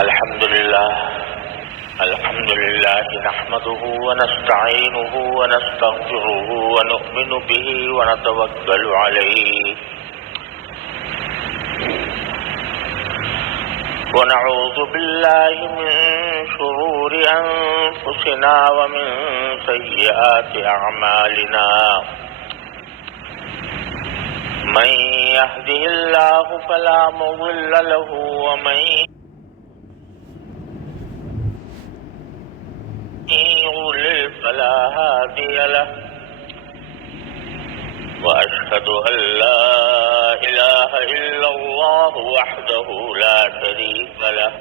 الحمد لله نحمده ونستعينه ونستغفره ونؤمن به ونتوكل عليه ونعوذ بالله من شرور أنفسنا ومن سيئات أعمالنا من يهده الله فلا مضل له ومن يضلل فلا هادي له وأشهد أن لا إله إلا الله وحده لا شريك له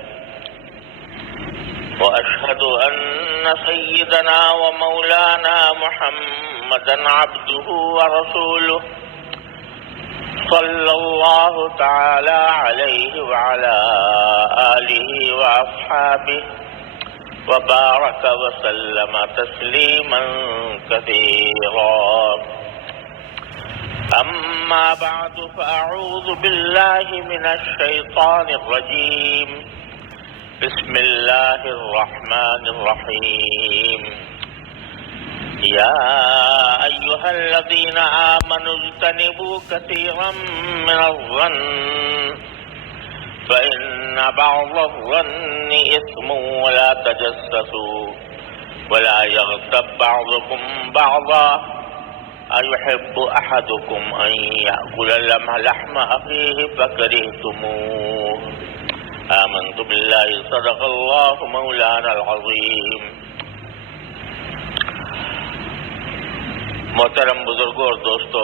وأشهد أن سيدنا ومولانا محمدا عبده ورسوله صلى الله تعالى عليه وعلى آله وأصحابه وبارك وسلم تسليما كثيرا أما بعد فأعوذ بالله من الشيطان الرجيم بسم الله الرحمن الرحيم يا أيها الذين آمنوا اجتنبوا كثيرا من الظن فإن بعض الظن إثم ولا تجسسوا ولا يغتب بعضكم بعضا أيحب أحدكم أن يأكل لحم أخيه فكرهتموه آمنت بالله صدق الله مولانا العظيم. محترم بزرگوں اور دوستو،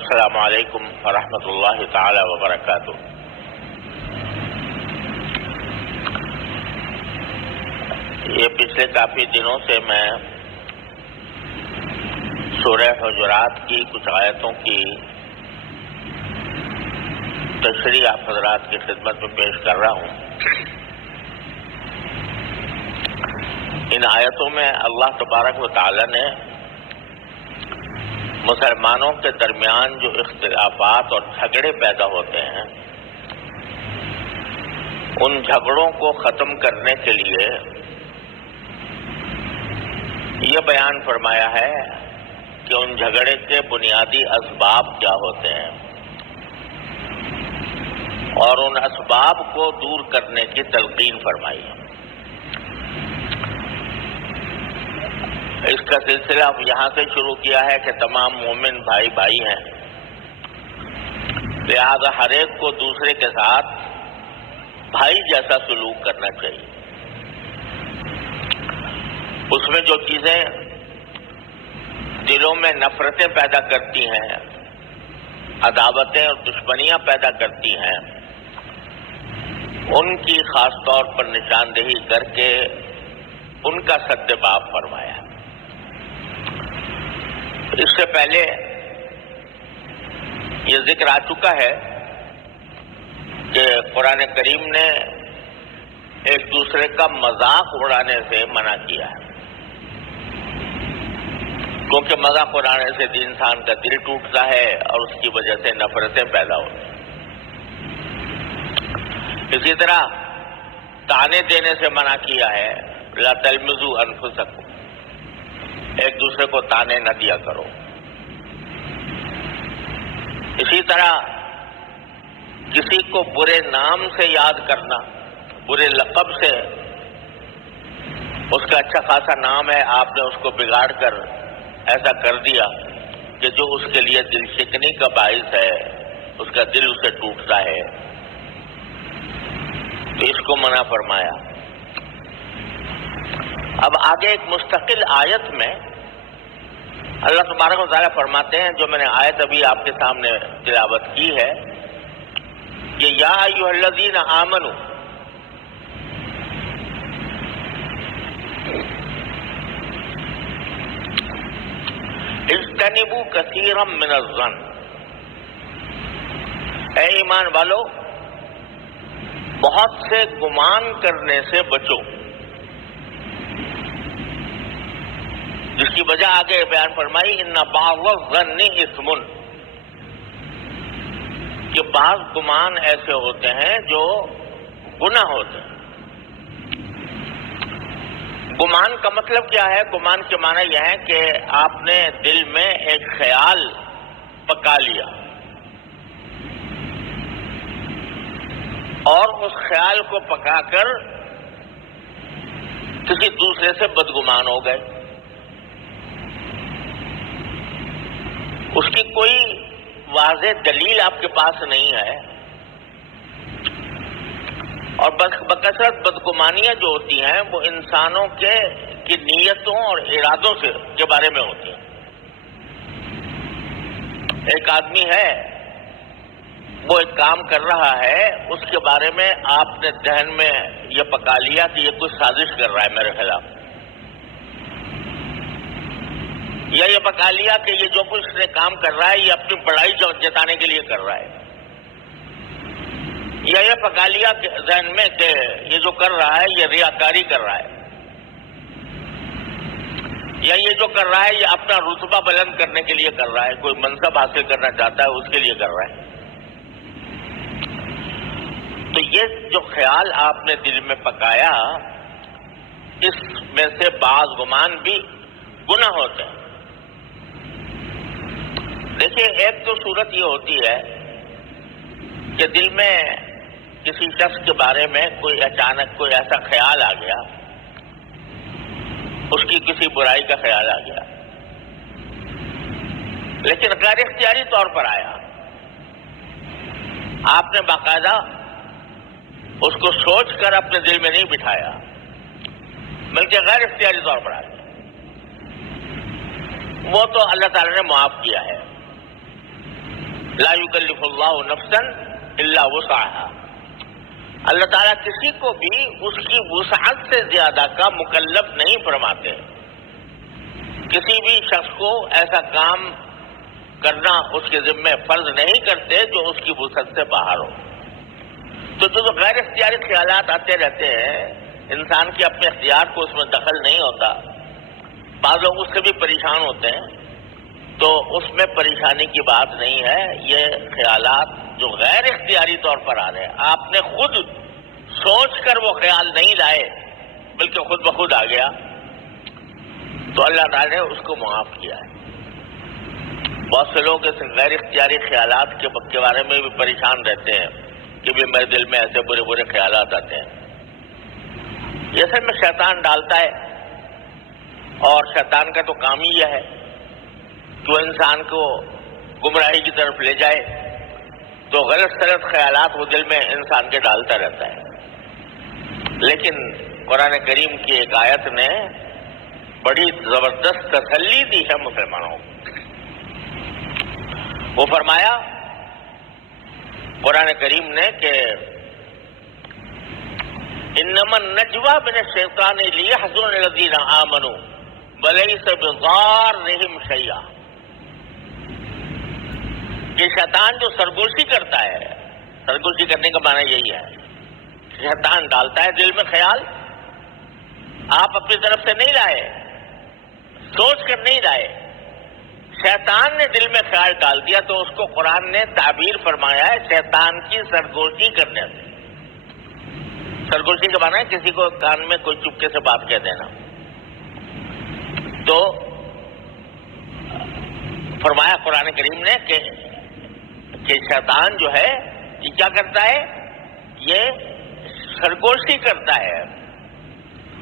السلام علیکم ورحمۃ اللہ تعالی وبرکاتہ. یہ پچھلے کافی دنوں سے میں سورہ حجرات کی کچھ آیتوں کی تشریح آپ حضرات کی خدمت میں پیش کر رہا ہوں. ان آیتوں میں اللہ تبارک و تعالی نے مسلمانوں کے درمیان جو اختلافات اور جھگڑے پیدا ہوتے ہیں ان جھگڑوں کو ختم کرنے کے لیے یہ بیان فرمایا ہے کہ ان جھگڑے کے بنیادی اسباب کیا ہوتے ہیں اور ان اسباب کو دور کرنے کی تلقین فرمائی ہے. اس کا سلسلہ یہاں سے شروع کیا ہے کہ تمام مومن بھائی بھائی ہیں، لہذا ہر ایک کو دوسرے کے ساتھ بھائی جیسا سلوک کرنا چاہیے. اس میں جو چیزیں دلوں میں نفرتیں پیدا کرتی ہیں، عداوتیں اور دشمنیاں پیدا کرتی ہیں، ان کی خاص طور پر نشاندہی کر کے ان کا سد باب فرمایا. اس سے پہلے یہ ذکر آ چکا ہے کہ قرآن کریم نے ایک دوسرے کا مذاق اڑانے سے منع کیا ہے، کیونکہ مذاق اڑانے سے انسان کا دل ٹوٹتا ہے اور اس کی وجہ سے نفرتیں پیدا ہوتی ہیں. اسی طرح تانے دینے سے منع کیا ہے، لا تلمزوا انفسکم، ایک دوسرے کو تانے نہ دیا کرو. اسی طرح کسی کو برے نام سے یاد کرنا، برے لقب سے، اس کا اچھا خاصا نام ہے، آپ نے اس کو بگاڑ کر ایسا کر دیا کہ جو اس کے لیے دل شکنی کا باعث ہے، اس کا دل اسے ٹوٹتا ہے، تو اس کو منع فرمایا. اب آگے ایک مستقل آیت میں اللہ تبارک و تعالیٰ فرماتے ہیں، جو میں نے آیت ابھی آپ کے سامنے تلاوت کی ہے، کہ یا ایھا الذین آمنوا، اجتنبوا کثیرا من الظن، اے ایمان والو بہت سے گمان کرنے سے بچو. جس کی وجہ آگے بیان فرمائی، ان بعض الظن اثم، کہ بعض گمان ایسے ہوتے ہیں جو گناہ ہوتے ہیں. گمان کا مطلب کیا ہے؟ گمان کے معنی یہ ہے کہ آپ نے دل میں ایک خیال پکا لیا اور اس خیال کو پکا کر کسی دوسرے سے بدگمان ہو گئے. اس کی کوئی واضح دلیل آپ کے پاس نہیں ہے، اور بکثرت بدگمانیاں جو ہوتی ہیں وہ انسانوں کی نیتوں اور ارادوں کے بارے میں ہوتی ہیں. ایک آدمی ہے، وہ ایک کام کر رہا ہے، اس کے بارے میں آپ نے ذہن میں یہ پکا لیا کہ یہ کچھ سازش کر رہا ہے میرے خلاف، یا یہ پکا لیا کہ یہ جو کچھ نے کام کر رہا ہے یہ اپنی بڑائی جتانے کے لیے کر رہا ہے، یا یہ پکا لیا کہ ذہن میں کہ یہ جو کر رہا ہے یہ ریاکاری کر رہا ہے، یا یہ جو کر رہا ہے یہ اپنا رتبہ بلند کرنے کے لیے کر رہا ہے، کوئی منصب حاصل کرنا چاہتا ہے اس کے لیے کر رہا ہے. تو یہ جو خیال آپ نے دل میں پکایا، اس میں سے بعض گمان بھی گناہ ہوتے ہیں. دیکھیے، ایک تو صورت یہ ہوتی ہے کہ دل میں کسی شخص کے بارے میں کوئی اچانک کوئی ایسا خیال آ گیا، اس کی کسی برائی کا خیال آ گیا، لیکن غیر اختیاری طور پر آیا. آپ نے باقاعدہ اس کو سوچ کر اپنے دل میں نہیں بٹھایا، بلکہ غیر اختیاری طور پر آیا. وہ تو اللہ تعالی نے معاف کیا ہے. لا یکلف اللہ نفسا الا وسعها. اللہ تعالیٰ کسی کو بھی اس کی وسعت سے زیادہ کا مکلف نہیں فرماتے. کسی بھی شخص کو ایسا کام کرنا اس کے ذمہ فرض نہیں کرتے جو اس کی وسعت سے باہر ہو. تو جو غیر اختیاری خیالات آتے رہتے ہیں، انسان کے اپنے اختیار کو اس میں دخل نہیں ہوتا، بعض لوگ اس سے بھی پریشان ہوتے ہیں، تو اس میں پریشانی کی بات نہیں ہے. یہ خیالات جو غیر اختیاری طور پر آ رہے ہیں، آپ نے خود سوچ کر وہ خیال نہیں لائے بلکہ خود بخود آ گیا، تو اللہ تعالی نے اس کو معاف کیا ہے. بہت سے لوگ اس غیر اختیاری خیالات کے بارے میں بھی پریشان رہتے ہیں کہ بھی میرے دل میں ایسے برے برے خیالات آتے ہیں. یہ سب میں شیطان ڈالتا ہے، اور شیطان کا تو کام ہی یہ ہے کہ وہ انسان کو گمراہی کی طرف لے جائے. تو غلط خیالات وہ دل میں انسان کے ڈالتا رہتا ہے. لیکن قرآن کریم کی ایک آیت نے بڑی زبردست تسلی دی ہے مسلمانوں کو. وہ فرمایا قرآن کریم نے کہ انما النجوى من الشیطان لیحزن الذین آمنوا ولیس بضارهم شیئا. کہ شیطان جو سرگوشی کرتا ہے، سرگوشی کرنے کا معنی یہی ہے، شیطان ڈالتا ہے دل میں خیال، آپ اپنی طرف سے نہیں لائے، سوچ کر نہیں لائے، شیطان نے دل میں خیال ڈال دیا، تو اس کو قرآن نے تعبیر فرمایا ہے شیطان کی سرگوشی کرنے سے. سرگوشی کا معنی ہے کسی کو کان میں کوئی چپکے سے بات کہہ دینا. تو فرمایا قرآن کریم نے کہ شیطان جو ہے یہ کیا کرتا ہے، یہ سرگوشی کرتا ہے،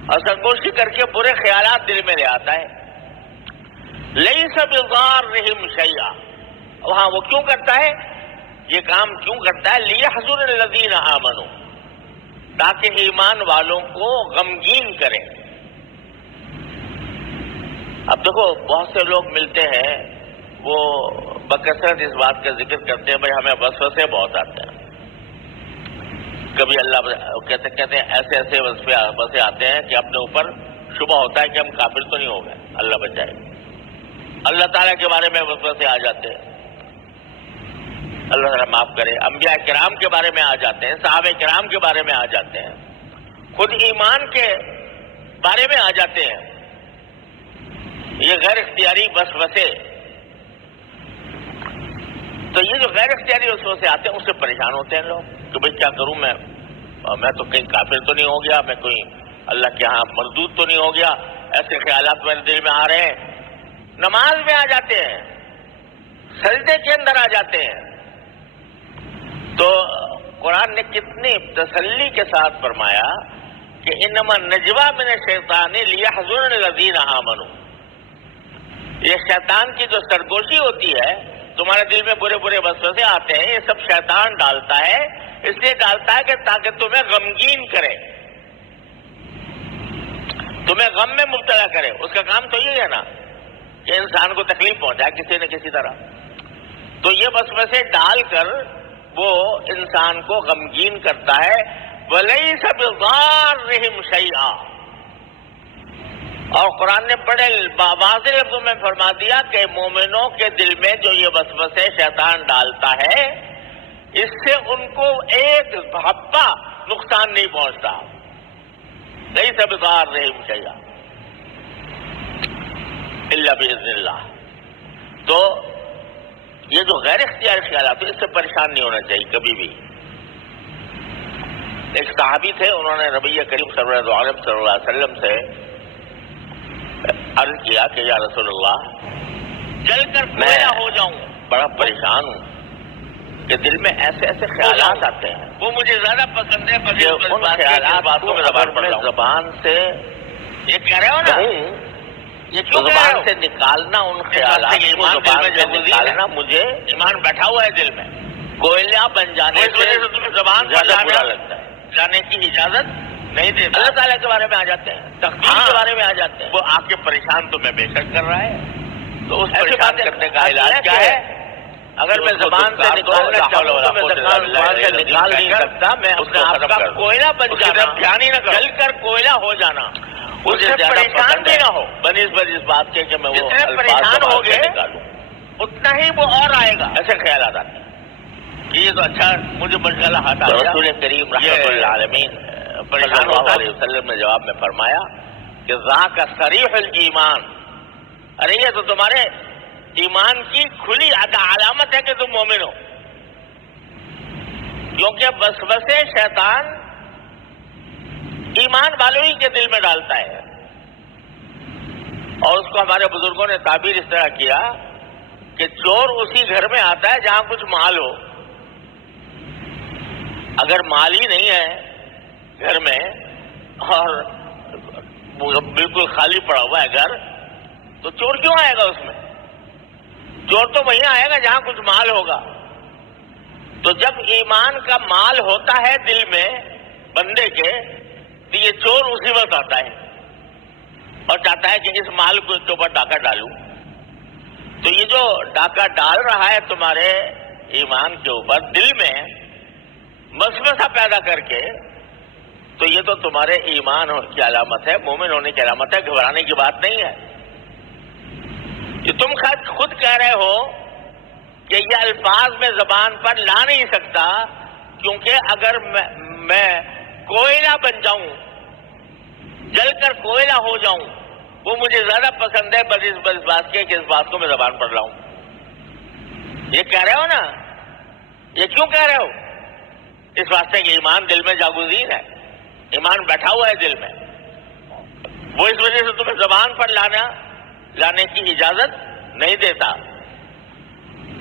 اور سرگوشی کر کے برے خیالات دل میں لے آتا ہے. لیس بضارهم شیئا. وہاں وہ کیوں کرتا ہے، یہ کام کیوں کرتا ہے، لیحزن الذین آمنوا، تاکہ ایمان والوں کو غمگین کرے. اب دیکھو، بہت سے لوگ ملتے ہیں، وہ بکثرت اس بات کا ذکر کرتے ہیں بھائی ہمیں وسوسے بہت آتے ہیں. کبھی اللہ کہتے ہیں ایسے ایسے وسوسے آتے ہیں کہ اپنے اوپر شبہ ہوتا ہے کہ ہم کافر تو نہیں ہو گئے، اللہ بچائے. اللہ تعالیٰ کے بارے میں وسوسے آ جاتے ہیں، اللہ تعالیٰ معاف کرے. انبیاء کرام کے بارے میں آ جاتے ہیں، صحابہ کرام کے بارے میں آ جاتے ہیں، خود ایمان کے بارے میں آ جاتے ہیں. یہ غیر اختیاری وسوسے. تو یہ جو غیر اختیاری وسوسے آتے ہیں اس سے پریشان ہوتے ہیں لوگ کہ بھئی کیا کروں میں تو کہیں کافر تو نہیں ہو گیا، میں کوئی اللہ کے ہاں مردود تو نہیں ہو گیا، ایسے خیالات میرے دل میں آ رہے ہیں، نماز میں آ جاتے ہیں، سجدے کے اندر آ جاتے ہیں. تو قرآن نے کتنی تسلی کے ساتھ فرمایا کہ انما النجوى من الشیطان لیحزن الذین آمنوا. یہ شیطان کی جو سرگوشی ہوتی ہے، تمہارے دل میں برے برے وسوسے آتے ہیں، یہ سب شیطان ڈالتا ہے. اس لیے ڈالتا ہے کہ تاکہ تمہیں غمگین کرے، تمہیں غم میں مبتلا کرے. اس کا کام تو یہ ہے نا کہ انسان کو تکلیف پہنچائے کسی نہ کسی طرح. تو یہ وسوسے ڈال کر وہ انسان کو غمگین کرتا ہے. وَلَيْسَ بِضَارِّهِمْ شَيْئًا. اور قرآن نے بڑے واضح لفظوں میں فرما دیا کہ مومنوں کے دل میں جو یہ وسوسے شیطان ڈالتا ہے، اس سے ان کو ایک حبہ نقصان نہیں پہنچتا. لَيْسَ بِضَارِّهِمْ شَيْئًا إِلَّا بِإِذْنِ اللَّهِ. تو یہ جو غیر اختیاری خیالات ہیں، اس سے پریشان نہیں ہونا چاہیے کبھی بھی. ایک صحابی تھے، انہوں نے نبی کریم صلی اللہ علیہ وسلم سے عرض کیا کہ یا رسول اللہ، جل کر کوئلہ ہو جاؤں، بڑا پریشان ہوں کہ دل میں ایسے ایسے خیالات آتے ہیں، وہ مجھے زیادہ پسند ہے. ان خیالات کو زبان سے یہ کہہ رہے ہو نا، یہ کیوں زبان سے نکالنا، ان خیالات کو زبان سے نکالنا مجھے ایمان بیٹھا ہوا ہے دل میں، کوئلہ بن جانے سے تمہیں زبان پر برا لگتا ہے، جانے کی اجازت نہیں دیتا. اللہ تعالیٰ کے بارے میں آ جاتے ہیں، تقدیر کے بارے میں آ جاتے ہیں. وہ آپ کے پریشان تمہیں بے شک کر رہا ہے، تو اس پریشان کرنے کا علاج کیا ہے؟ اگر میں زبان سے نکالنا چاہوں تو میں زبان سے نکال نہیں سکتا. میں اپنے آپ کا کوئلہ بن جانا، دھیان ہی نہ جل کر کوئلہ ہو جانا، اس سے پریشان بھی نہ ہو بنسبت اس بات کے کہ میں وہ پریشان ہو گئے اتنا ہی وہ اور آئے گا. ایسے خیالات آتے ہیں کہ یہ تو اچھا مجھے مشغلہ ہٹا دیا. رسول کریم رحمۃ اللہ العالمین صلی اللہ علیہ وسلم نے جواب میں فرمایا کہ ذاک صریح الایمان. ارے یہ تو تمہارے ایمان کی کھلی علامت ہے کہ تم مومن ہو، کیونکہ وسوسے شیطان ایمان والوں ہی کے دل میں ڈالتا ہے. اور اس کو ہمارے بزرگوں نے تعبیر اس طرح کیا کہ چور اسی گھر میں آتا ہے جہاں کچھ مال ہو. اگر مال ہی نہیں ہے گھر میں اور بالکل خالی پڑا ہوا ہے گھر، تو چور کیوں آئے گا اس میں؟ چور تو وہیں آئے گا جہاں کچھ مال ہوگا. تو جب ایمان کا مال ہوتا ہے دل میں بندے کے، تو یہ چور اسی وقت آتا ہے اور چاہتا ہے کہ اس مال کو کے اوپر ڈاکہ ڈالوں. تو یہ جو ڈاکہ ڈال رہا ہے تمہارے ایمان کے اوپر دل میں وسوسہ پیدا کر کے، تو یہ تو تمہارے ایمان کی علامت ہے، مومن ہونے کی علامت ہے، گھبرانے کی بات نہیں ہے. کہ تم خود کہہ رہے ہو کہ یہ الفاظ میں زبان پر لا نہیں سکتا، کیونکہ اگر میں کوئلہ بن جاؤں، جل کر کوئلہ ہو جاؤں، وہ مجھے زیادہ پسند ہے بس بات کے کہ اس بات کو میں زبان پر لاؤں. یہ کہہ رہے ہو نا، یہ کیوں کہہ رہے ہو؟ اس واسطے کہ ایمان دل میں جاگزین ہے، ایمان بیٹھا ہوا ہے دل میں. وہ اس وجہ سے تمہیں زبان پر لانے کی اجازت نہیں دیتا.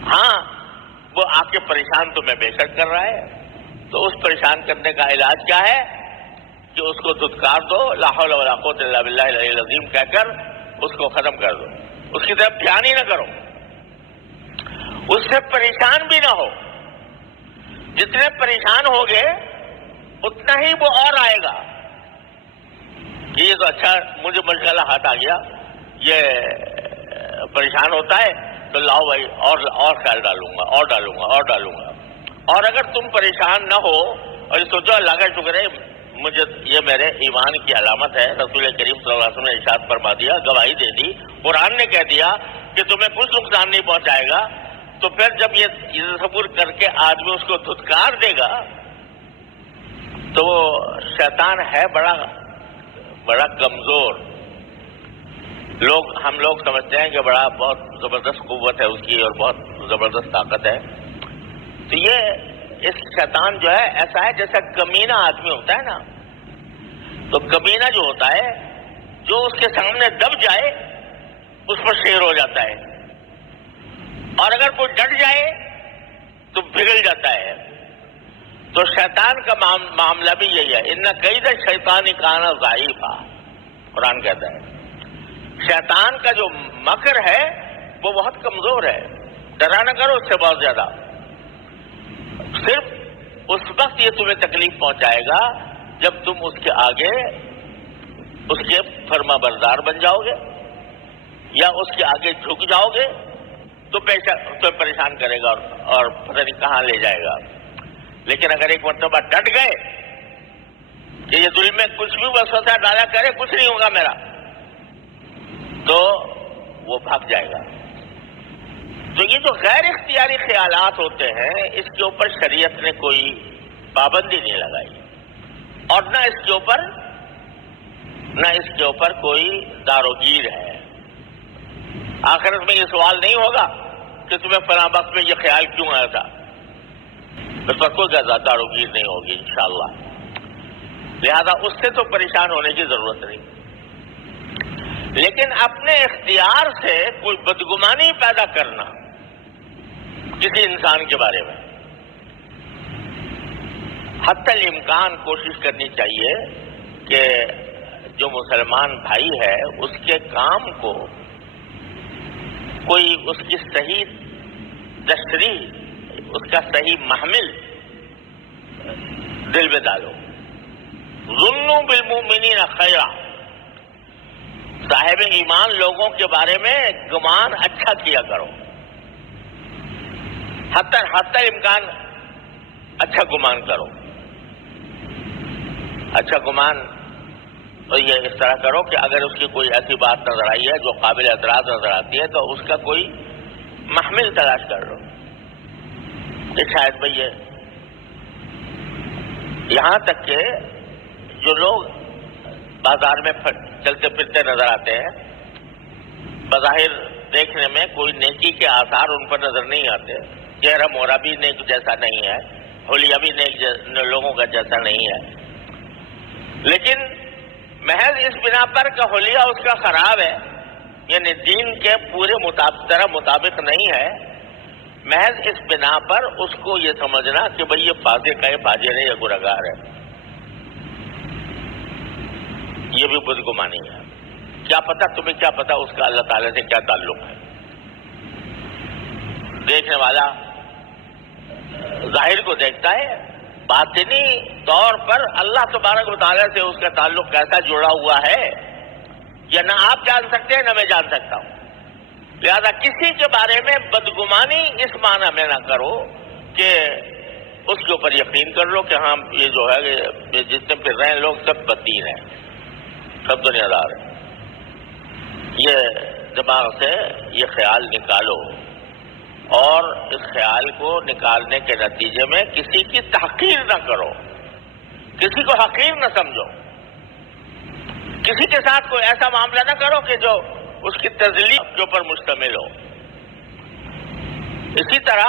ہاں وہ آپ کے پریشان تمہیں بے شک کر رہا ہے، تو اس پریشان کرنے کا علاج کیا ہے کہ اس کو دھتکار دو، لا حول ولا قوت الا باللہ العلی العظیم کہہ کر اس کو ختم کر دو. اس کی طرف دھیان ہی نہ کرو، اس سے پریشان بھی نہ ہو. جتنے پریشان ہوگے اتنا ہی وہ اور آئے گا کہ یہ تو اچھا مجھے مشغلہ ہاتھ آ گیا، یہ پریشان ہوتا ہے تو لاؤ بھائی اور خیال ڈالوں گا. اور اگر تم پریشان نہ ہو اور یہ سوچو اللہ کا شکر ہے مجھے یہ میرے ایمان کی علامت ہے، رسول کریم صلی اللہ علیہ وسلم نے ارشاد فرما دیا، گواہی دے دی، قرآن نے کہہ دیا کہ تمہیں کچھ نقصان نہیں پہنچائے گا. تو پھر جب یہ تصور کر کے آدمی اس کو دھتکار دے گا تو وہ شیطان ہے بڑا کمزور. ہم لوگ سمجھتے ہیں کہ بہت زبردست قوت ہے اس کی اور بہت زبردست طاقت ہے. تو یہ اس شیطان جو ہے ایسا ہے جیسا کمینہ آدمی ہوتا ہے نا، تو کمینہ جو ہوتا ہے جو اس کے سامنے دب جائے اس پر شیر ہو جاتا ہے، اور اگر کوئی ڈٹ جائے تو بگڑ جاتا ہے۔ تو شیطان کا معاملہ بھی یہی ہے، ان کید الشیطان کان ضعیفا، قرآن کہتا ہے شیطان کا جو مکر ہے وہ بہت کمزور ہے، ڈرا نہ کرو اس سے بہت زیادہ، صرف اس وقت یہ تمہیں تکلیف پہنچائے گا جب تم اس کے آگے اس کے فرما بردار بن جاؤ گے یا اس کے آگے جھک جاؤ گے تو تمہیں پریشان کرے گا اور پتہ نہیں کہاں لے جائے گا۔ لیکن اگر ایک مرتبہ ڈٹ گئے کہ یہ دل میں کچھ بھی وسوسہ ڈالا کرے کچھ نہیں ہوگا میرا، تو وہ بھاگ جائے گا۔ تو یہ جو غیر اختیاری خیالات ہوتے ہیں اس کے اوپر شریعت نے کوئی پابندی نہیں لگائی، اور نہ اس کے اوپر کوئی داروگیر ہے۔ آخرت میں یہ سوال نہیں ہوگا کہ تمہیں فلاں وقت میں یہ خیال کیوں آیا تھا، اس پر کوئی داروگیر نہیں ہوگی انشاءاللہ، لہذا اس سے تو پریشان ہونے کی ضرورت نہیں۔ لیکن اپنے اختیار سے کوئی بدگمانی پیدا کرنا کسی انسان کے بارے میں، حتی الامکان کوشش کرنی چاہیے کہ جو مسلمان بھائی ہے اس کے کام کو کوئی اس کی صحیح تشریح، اس کا صحیح محمل دل میں ڈالو۔ ظنوا بالمؤمنین خیرا، صاحب ایمان لوگوں کے بارے میں گمان اچھا کیا کرو، حتی امکان اچھا گمان کرو۔ اچھا گمان تو یہ اس طرح کرو کہ اگر اس کی کوئی ایسی بات نظر آئی ہے جو قابل اعتراض نظر آتی ہے تو اس کا کوئی محمل تلاش کر لو کہ شاید بھئی یہ، یہاں تک کہ جو لوگ بازار میں چلتے پھرتے نظر آتے ہیں بظاہر دیکھنے میں کوئی نیکی کے آثار ان پر نظر نہیں آتے، چہرہ مورا بھی نیک جیسا نہیں ہے، حلیہ بھی نیک لوگوں کا جیسا نہیں ہے، لیکن محض اس بنا پر کہ حلیہ اس کا خراب ہے، یعنی دین کے پورے مطابق نہیں ہے، محض اس بنا پر اس کو یہ سمجھنا کہ بھئی یہ فاسق ہے، فاجر ہے یا گنہگار ہے، یہ بھی بدگمانی ہے۔ کیا پتہ تمہیں، کیا پتہ اس کا اللہ تعالیٰ سے کیا تعلق ہے۔ دیکھنے والا ظاہر کو دیکھتا ہے، باطنی طور پر اللہ تبارک و تعالیٰ سے اس کا تعلق کیسا جڑا ہوا ہے یہ نہ آپ جان سکتے ہیں نہ میں جان سکتا ہوں۔ لہذا کسی کے بارے میں بدگمانی اس معنی میں نہ کرو کہ اس کے اوپر یقین کر لو کہ ہاں یہ جو ہے یہ جتنے پھر رہے ہیں لوگ سب بدین ہیں، سب دنیا دار ہیں۔ یہ دماغ سے یہ خیال نکالو، اور اس خیال کو نکالنے کے نتیجے میں کسی کی تحقیر نہ کرو، کسی کو حقیر نہ سمجھو، کسی کے ساتھ کوئی ایسا معاملہ نہ کرو کہ جو اس کی تذلیل کے اوپر مشتمل ہو۔ اسی طرح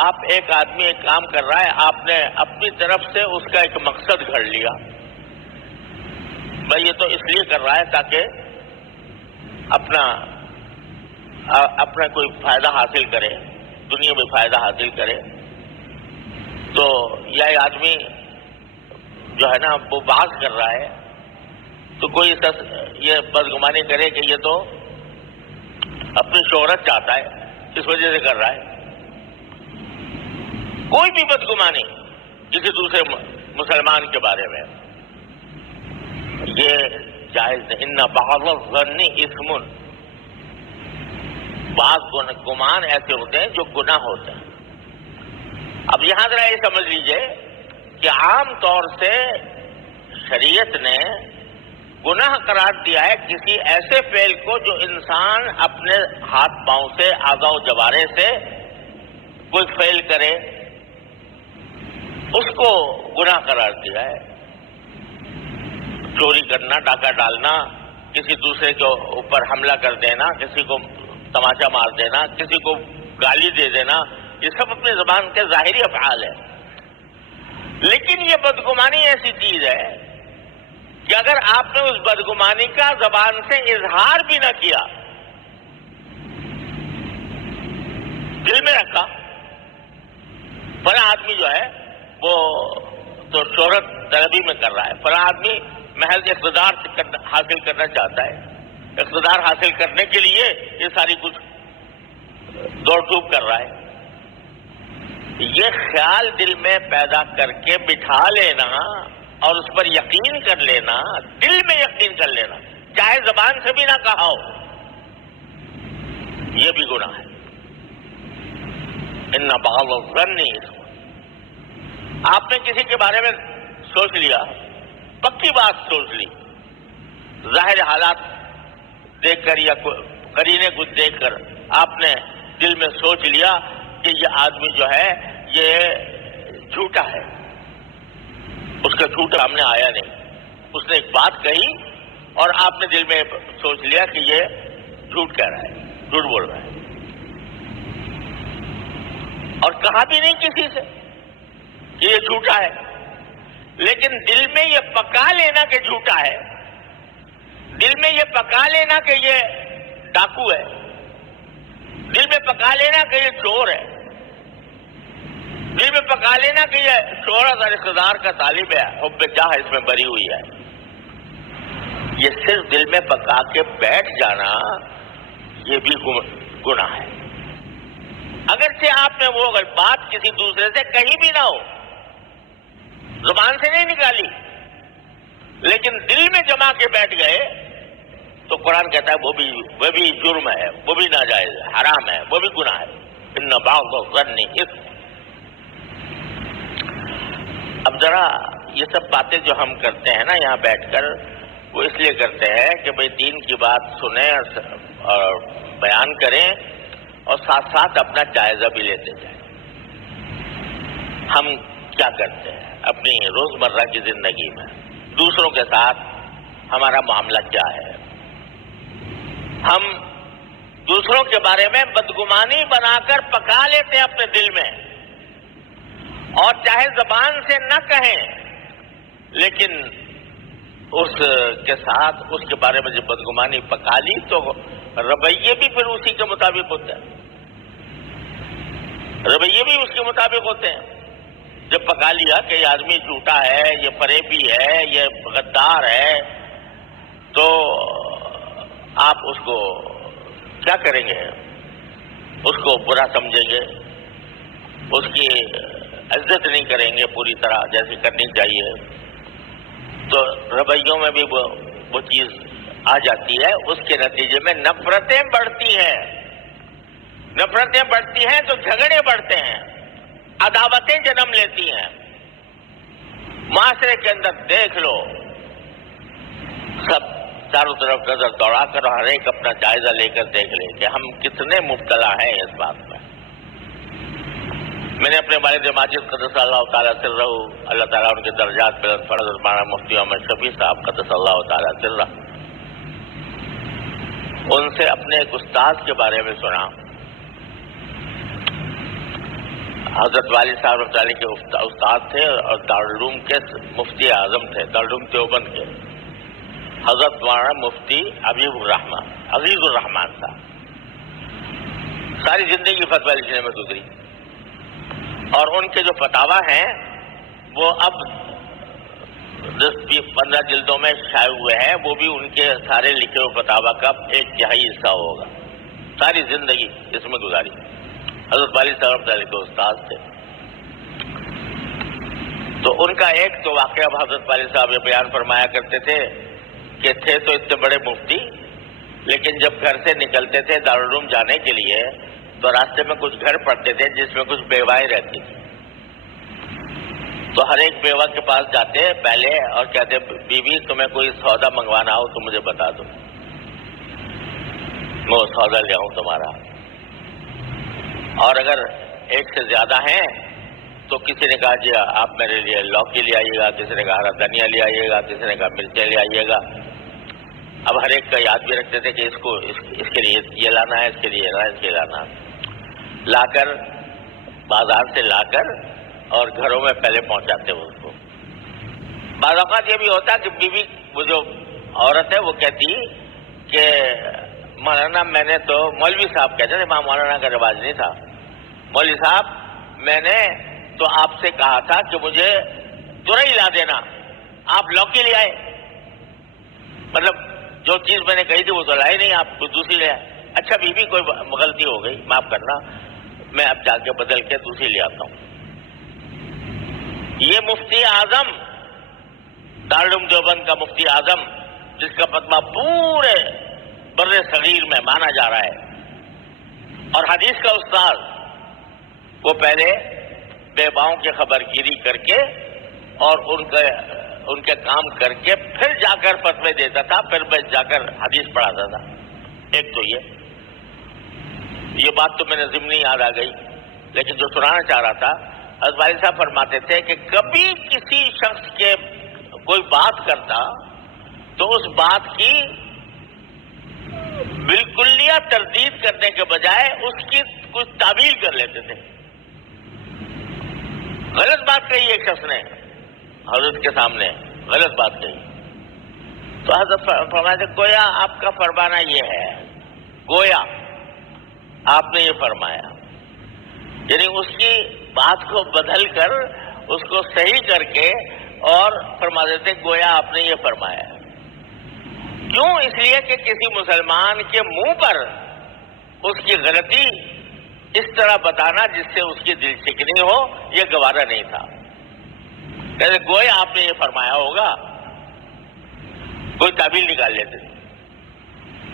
آپ ایک آدمی ایک کام کر رہا ہے، آپ نے اپنی طرف سے اس کا ایک مقصد گھڑ لیا، بھائی یہ تو اس لیے کر رہا ہے تاکہ اپنا کوئی فائدہ حاصل کرے، دنیا میں فائدہ حاصل کرے، تو یہ آدمی جو ہے نا وہ بحث کر رہا ہے تو کوئی یہ بدگمانی کرے کہ یہ تو اپنی شہرت چاہتا ہے اس وجہ سے کر رہا ہے۔ کوئی بھی بدگمانی کسی دوسرے مسلمان کے بارے میں یہ جائز نہیں۔ ان بعض الظن اثم، بعض گمان ایسے ہوتے ہیں جو گناہ ہوتے ہیں۔ اب یہاں ذرا یہ سمجھ لیجئے کہ عام طور سے شریعت نے گناہ قرار دیا ہے کسی ایسے فعل کو جو انسان اپنے ہاتھ پاؤں سے، اعضاء و جوارے سے کوئی فعل کرے، اس کو گناہ قرار دیا ہے۔ چوری کرنا، ڈاکہ ڈالنا، کسی دوسرے کے اوپر حملہ کر دینا، کسی کو تماچا مار دینا، کسی کو گالی دے دینا، یہ سب اپنی زبان کے ظاہری افعال ہے۔ لیکن یہ بدگمانی ایسی چیز ہے اگر آپ نے اس بدگمانی کا زبان سے اظہار بھی نہ کیا، دل میں رکھا، فلاں آدمی جو ہے وہ تو شہرت طلبی میں کر رہا ہے، فلاں آدمی محض اقتدار حاصل کرنا چاہتا ہے، اقتدار حاصل کرنے کے لیے یہ ساری کچھ دوڑ دھوپ کر رہا ہے، یہ خیال دل میں پیدا کر کے بٹھا لینا اور اس پر یقین کر لینا، دل میں یقین کر لینا، چاہے زبان سے بھی نہ کہا ہو، یہ بھی گناہ ہے۔ ان بعض الظن، آپ نے کسی کے بارے میں سوچ لیا، پکی بات سوچ لی، ظاہر حالات دیکھ کر یا قرینے کو دیکھ کر آپ نے دل میں سوچ لیا کہ یہ آدمی جو ہے یہ جھوٹا ہے، اس کا جھوٹ سامنے آیا نہیں، اس نے ایک بات کہی اور آپ نے دل میں سوچ لیا کہ یہ جھوٹ کہہ رہا ہے، جھوٹ بول رہا ہے، اور کہا بھی نہیں کسی سے کہ یہ جھوٹا ہے، لیکن دل میں یہ پکا لینا کہ جھوٹا ہے، دل میں یہ پکا لینا کہ یہ ڈاکو ہے، دل میں پکا لینا کہ یہ چور ہے، دل میں پکا لینا کہ یہ شہرت اور اقتدار کا طالب ہے، حب جاہ اس میں بری ہوئی ہے، یہ صرف دل میں پکا کے بیٹھ جانا یہ بھی گناہ ہے۔ اگرچہ آپ نے وہ بات کسی دوسرے سے کہیں بھی نہ ہو، زبان سے نہیں نکالی، لیکن دل میں جما کے بیٹھ گئے، تو قرآن کہتا ہے وہ بھی جرم ہے، وہ بھی ناجائز ہے، حرام ہے، وہ بھی گناہ ہے۔ ان بعض الظن اثم۔ اب ذرا یہ سب باتیں جو ہم کرتے ہیں نا یہاں بیٹھ کر، وہ اس لیے کرتے ہیں کہ بھئی دین کی بات سنیں اور بیان کریں اور ساتھ ساتھ اپنا جائزہ بھی لیتے جائیں، ہم کیا کرتے ہیں اپنی روزمرہ کی زندگی میں، دوسروں کے ساتھ ہمارا معاملہ کیا ہے، ہم دوسروں کے بارے میں بدگمانی بنا کر پکا لیتے ہیں اپنے دل میں، اور چاہے زبان سے نہ کہیں لیکن اس کے ساتھ اس کے بارے میں جب بدگمانی پکا لی تو رویے بھی پھر اسی کے مطابق ہوتے ہیں، رویے بھی اس کے مطابق ہوتے ہیں۔ جب پکا لیا کہ یہ آدمی جھوٹا ہے، یہ فریبی ہے، یہ غدار ہے، تو آپ اس کو کیا کریں گے؟ اس کو برا سمجھیں گے، اس کی عزت نہیں کریں گے پوری طرح جیسی کرنی چاہیے، تو رویوں میں بھی وہ چیز آ جاتی ہے، اس کے نتیجے میں نفرتیں بڑھتی ہیں، نفرتیں بڑھتی ہیں تو جھگڑے بڑھتے ہیں، عداوتیں جنم لیتی ہیں۔ معاشرے کے اندر دیکھ لو، سب چاروں طرف نظر دوڑا کر ہر ایک اپنا جائزہ لے کر دیکھ لے کہ ہم کتنے مبتلا ہیں اس بات میں۔ میں نے اپنے والد ماجد قدس اللہ تعالیٰ سرہ، اللہ تعالیٰ ان کے درجات بلند فرض مولانا مفتی احمد شفیع صاحب قدس اللہ تعالیٰ سرہ، ان سے اپنے ایک استاد کے بارے میں سنا، حضرت والد صاحب رحمۃ اللہ کے استاد تھے اور دارالعلوم کے مفتی اعظم تھے، دارالعلوم دیوبند کے حضرت مولانا مفتی عزیز الرحمان صاحب، ساری زندگی فتویٰ لکھنے میں گزری، اور ان کے جو فتاوی ہیں وہ اب 10-15 جلدوں میں شائع ہوئے ہیں، وہ بھی ان کے سارے لکھے ہوئے فتاوی کا 1/3 حصہ ہوگا، ساری زندگی اس میں گزاری۔ حضرت والد صاحب کے استاد تھے، تو ان کا ایک تو واقعہ اب حضرت والد صاحب یہ بیان فرمایا کرتے تھے کہ تھے تو اتنے بڑے مفتی، لیکن جب گھر سے نکلتے تھے دارالعلوم جانے کے لیے تو راستے میں کچھ گھر پڑتے تھے جس میں کچھ بیوائیں رہتی تھی، تو ہر ایک بیوہ کے پاس جاتے پہلے اور کہتے بیوی تمہیں کوئی سودا منگوانا ہو تو مجھے بتا دو، میں وہ سودا لے آؤں تمہارا، اور اگر ایک سے زیادہ ہیں تو کسی نے کہا جی آپ میرے لیے لوکی لے آئیے گا، کسی نے کہا ہرا دھنیا لے آئیے گا، کسی نے کہا مرچیں لے آئیے گا۔ اب ہر ایک کا یاد بھی رکھتے تھے کہ اس کے لیے یہ لانا ہے، اس کے لیے اس کے لانا، لا کر بازار سے لا کر اور گھروں میں پہلے پہنچاتے وہ اس کو۔ بعض اوقات یہ بھی ہوتا کہ بیوی وہ جو عورت ہے وہ کہتی کہ مولانا میں نے تو، مولوی صاحب کہتے تھے، وہاں مولانا کا رواج نہیں تھا، مولوی صاحب میں نے تو آپ سے کہا تھا کہ مجھے ترئی لا دینا، آپ لوکی لے آئے، مطلب جو چیز میں نے کہی تھی وہ تو لائی نہیں، آپ کچھ دوسری لے آئے۔ اچھا بی بی کوئی غلطی ہو گئی، معاف کرنا، میں اب جا کے بدل کے دوسری لے آتا ہوں۔ یہ مفتی اعظم، دارالعلوم دیوبند کا مفتی اعظم، جس کا فتویٰ پورے بر صغیر میں مانا جا رہا ہے، اور حدیث کا استاد، وہ پہلے بیواؤں کی خبر گیری کر کے اور ان کے کام کر کے پھر جا کر فتوے دیتا تھا، پھر میں جا کر حدیث پڑھاتا تھا۔ ایک تو یہ بات تو میں نے ضمنی یاد آ گئی، لیکن جو سنانا چاہ رہا تھا، حضرت والد صاحب فرماتے تھے کہ کبھی کسی شخص کے کوئی بات کرتا تو اس بات کی بالکلیہ تردید کرنے کے بجائے اس کی کچھ تعبیر کر لیتے تھے۔ غلط بات کہی ایک شخص نے حضرت کے سامنے، غلط بات کہی تو حضرت فرماتے تھے گویا آپ کا فرمانا یہ ہے، گویا آپ نے یہ فرمایا، یعنی اس کی بات کو بدل کر اس کو صحیح کر کے اور فرما دیتے گویا آپ نے یہ فرمایا۔ کیوں؟ اس لیے کہ کسی مسلمان کے منہ پر اس کی غلطی اس طرح بتانا جس سے اس کی دل شکنی ہو، یہ گوارا نہیں تھا۔ کہتے گویا آپ نے یہ فرمایا ہوگا، کوئی تعبیر نکال لیتے تھے۔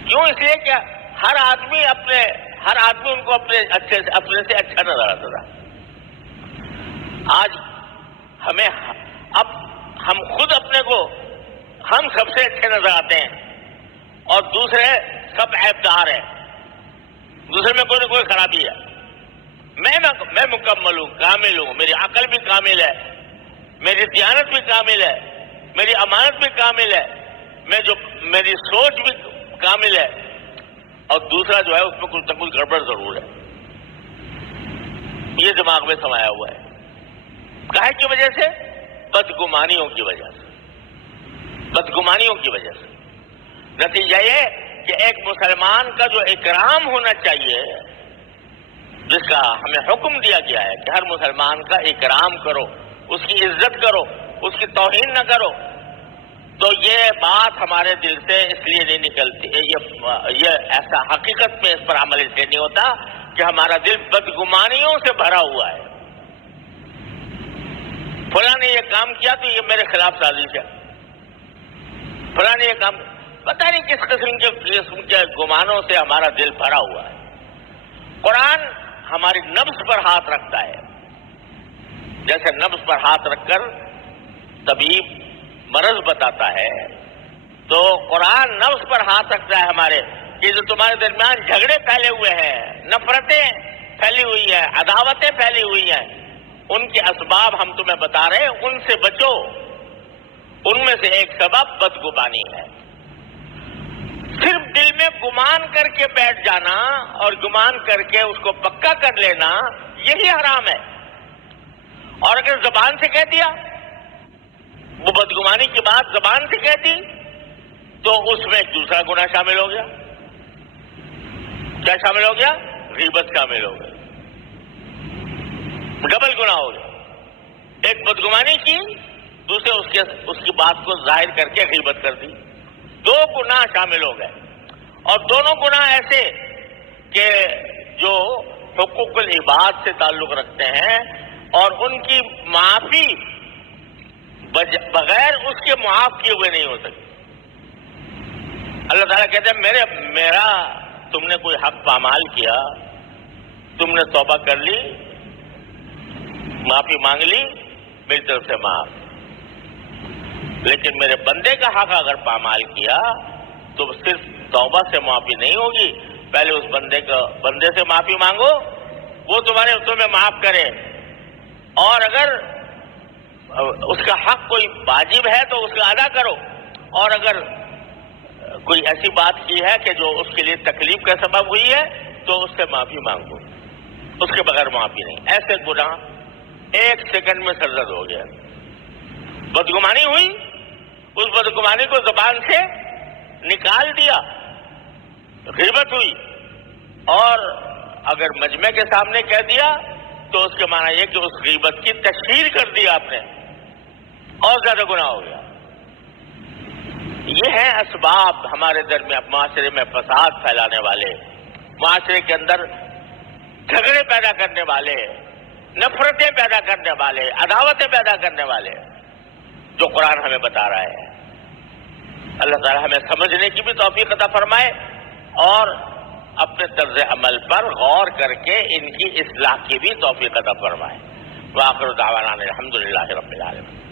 کیوں؟ اس لیے کہ ہر آدمی ان کو اپنے سے اچھا نظر آتا تھا۔ آج اب ہم خود اپنے کو ہم سب سے اچھے نظر آتے ہیں اور دوسرے سب عیبدار ہیں، دوسرے میں کوئی نہ کوئی خرابی ہے۔ میں مکمل ہوں، کامل ہوں، میری عقل بھی کامل ہے، میری دیانت بھی کامل ہے، میری امانت بھی کامل ہے، میری سوچ بھی کامل ہے، اور دوسرا جو ہے اس میں کچھ نہ کچھ گڑبڑ ضرور ہے۔ یہ دماغ میں سمایا ہوا ہے۔ کاہے کی وجہ سے؟ بدگمانیوں کی وجہ سے، بدگمانیوں کی وجہ سے۔ نتیجہ یہ کہ ایک مسلمان کا جو اکرام ہونا چاہیے، جس کا ہمیں حکم دیا گیا ہے کہ ہر مسلمان کا اکرام کرو، اس کی عزت کرو، اس کی توہین نہ کرو، تو یہ بات ہمارے دل سے اس لیے نہیں نکلتی، یہ ایسا حقیقت میں اس پر عمل اس لیے نہیں ہوتا کہ ہمارا دل بدگمانیوں سے بھرا ہوا ہے۔ فلاں نے یہ کام کیا تو یہ میرے خلاف سازش ہے، فلاں نے یہ کام، پتہ نہیں کس قسم کے گمانوں سے ہمارا دل بھرا ہوا ہے۔ قرآن ہماری نفس پر ہاتھ رکھتا ہے، جیسے نفس پر ہاتھ رکھ کر طبیب مرض بتاتا ہے، تو قرآن نفس پر ہاتھ رکھتا ہے ہمارے، کہ جو تمہارے درمیان جھگڑے پھیلے ہوئے ہیں، نفرتیں پھیلی ہوئی ہیں، عداوتیں پھیلی ہوئی ہیں، ان کے اسباب ہم تمہیں بتا رہے ہیں، ان سے بچو۔ ان میں سے ایک سبب بدگمانی ہے۔ صرف دل میں گمان کر کے بیٹھ جانا اور گمان کر کے اس کو پکا کر لینا، یہی حرام ہے۔ اور اگر زبان سے کہہ دیا، وہ بدگمانی کی بات زبان سے کہہ دی، تو اس میں دوسرا گناہ شامل ہو گیا۔ کیا شامل ہو گیا؟ غیبت شامل ہو گیا، ڈبل گناہ ہو گیا۔ ایک بدگمانی کی، دوسرے اس کی بات کو ظاہر کر کے غیبت کر دی، دو گناہ شامل ہو گئے۔ اور دونوں گناہ ایسے کہ جو حقوق العباد سے تعلق رکھتے ہیں اور ان کی معافی بغیر اس کے معاف کیے ہوئے نہیں ہو سکتی۔ اللہ تعالیٰ کہتے ہیں میرا تم نے کوئی حق پامال کیا، تم نے توبہ کر لی، معافی مانگ لی، میری طرف سے معاف، لیکن میرے بندے کا حق اگر پامال کیا تو صرف توبہ سے معافی نہیں ہوگی، پہلے اس بندے سے معافی مانگو، وہ تمہیں معاف کرے، اور اگر اس کا حق کوئی واجب ہے تو اس کا ادا کرو، اور اگر کوئی ایسی بات کی ہے کہ جو اس کے لیے تکلیف کا سبب ہوئی ہے تو اس سے معافی مانگو، اس کے بغیر معافی نہیں۔ ایسے گناہ ایک سیکنڈ میں سرزد ہو گیا۔ بدگمانی ہوئی اس بدگمانی کو زبان سے نکال دیا، غیبت ہوئی، اور اگر مجمع کے سامنے کہہ دیا تو اس کے معنی یہ کہ اس غیبت کی تشہیر کر دی آپ نے، اور زیادہ گناہ ہو گیا۔ یہ ہیں اسباب ہمارے درمیان معاشرے میں فساد پھیلانے والے، معاشرے کے اندر جھگڑے پیدا کرنے والے، نفرتیں پیدا کرنے والے، عداوتیں پیدا کرنے والے، جو قرآن ہمیں بتا رہا ہے۔ اللہ تعالی ہمیں سمجھنے کی بھی توفیق عطا فرمائے اور اپنے طرز عمل پر غور کر کے ان کی اصلاح کی بھی توفیق عطا فرمائے۔ وآخر دعوانا الحمدللہ رب العالمین۔